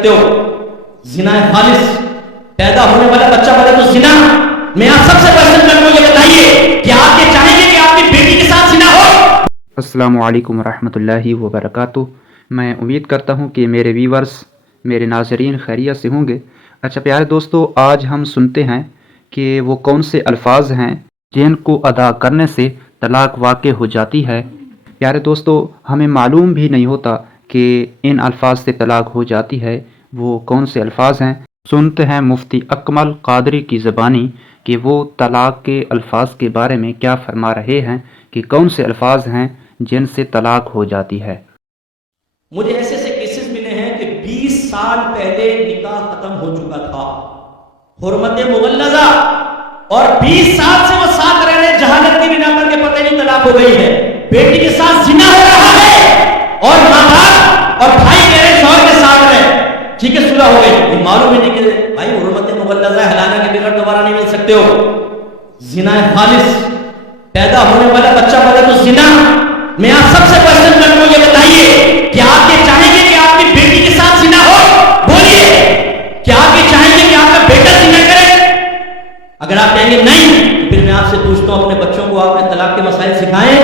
سکتے ہو. زنا خالص پیدا ہونے والا بچہ بولے تو زنا. میں آپ سب سے کوشچن کرتا ہوں، یہ بتائیے کہ آپ یہ چاہیں گے کہ آپ کی بیٹی کے ساتھ زنا ہو؟ السلام علیکم ورحمۃ اللہ وبرکاتہ. میں امید کرتا ہوں کہ میرے ویورز، میرے ناظرین خیریت سے ہوں گے. اچھا پیارے دوستو، آج ہم سنتے ہیں کہ وہ کون سے الفاظ ہیں جن کو ادا کرنے سے طلاق واقع ہو جاتی ہے. پیارے دوستو، ہمیں معلوم بھی نہیں ہوتا کہ ان الفاظ سے طلاق ہو جاتی ہے. وہ کون سے الفاظ ہیں؟ سنتے ہیں مفتی اکمل قادری کی زبانی کہ وہ طلاق کے الفاظ کے بارے میں کیا فرما رہے ہیں، کہ کون سے الفاظ ہیں جن سے طلاق ہو جاتی ہے. مجھے ایسے کیسز ملے ہیں کہ 20 سال پہلے نکاح ختم ہو چکا تھا، حرمت مغلظہ، اور 20 سال سے وہ ساتھ رہ رہے، جہالت کی بنا پر کے پتہ نہیں طلاق ہو گئی ہے، بیٹی کے ساتھ زنا ہو رہا ہے، اور ماں باپ اور بھائی کہہ رہے شوہر کے ساتھ رہے. ٹھیک ہے، صلح ہو گئی، یہ معلوم ہی نہیں کہ بھائی حرمت مغلظہ حلالہ کے بغیر دوبارہ نہیں مل سکتے ہو. زنا خالص پیدا ہونے والا بچہ بولے تو زنا. میں آپ سب سے کوشچن کرتا ہوں، یہ بتائیے کہ آپ یہ چاہیں گے کہ آپ کی بیٹی کے ساتھ زنا ہو؟ بولیے، کیا آپ یہ چاہیں گے کہ آپ کا بیٹا زنا کرے؟ اگر آپ کہیں گے نہیں، تو پھر میں آپ سے پوچھتا ہوں، اپنے بچوں کو آپ نے طلاق کے مسائل سکھائیں؟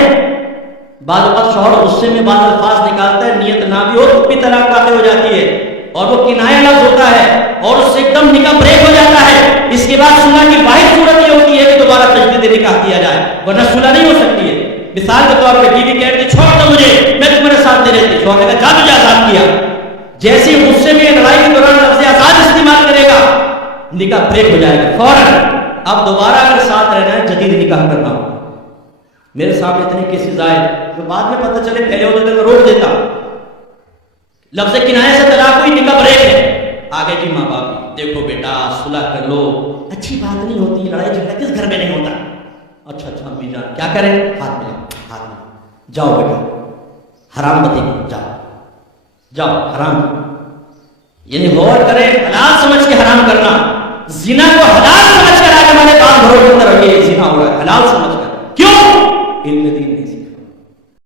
بعض اوقات شوہر غصے میں بعض الفاظ نکالتا ہے، نیت نہ بھی ہو تو بھی طلاق واقع ہو جاتی ہے، اور وہ کنایہ لفظ ہوتا ہے، اور اس سے ایک دم نکاح بریک ہو جاتا ہے. اس کے بعد صلح کی واحد صورت یہ ہوتی ہے کہ دوبارہ تجدید نکاح کیا جائے، ورنہ صلح نہیں ہو سکتی ہے. مثال کے طور پہ بیوی کہتی ہے چھوڑ دو مجھے، میں تمہارے ساتھ نہیں رہتی، شوہر نے کہا جا تجھے آزاد کیا. جیسے غصے میں لڑائی کے دوران لفظ آزاد استعمال کرے گا، نکاح بریک ہو جائے گا فوراً. اب دوبارہ اگر ساتھ رہنا ہے، جدید نکاح کرنا ہوگا. میرے سامنے اتنے کیسز آئے جو بعد میں پتہ چلے پہلے ہوتے تو میں روک دیتا. لفظ کنایہ سے طلاق ہوئی، نکاح بریک ہے. آگے جی ماں باپ دیکھو بیٹا صلح کر لو، اچھی بات نہیں ہوتی، لڑائی جھگڑا کس گھر میں نہیں ہوتا. اچھا امی جان کیا کریں؟ ہاتھ میں جاؤ بیٹا، حرام مت جاؤ جاؤ حرام. یعنی غور کریں، حلال سمجھ کے حرام کرنا. زنا کو حلال سمجھ کر آگے والے کام گھروں کے اندر رکھے، زنا ہو رہا ہے حلال سمجھ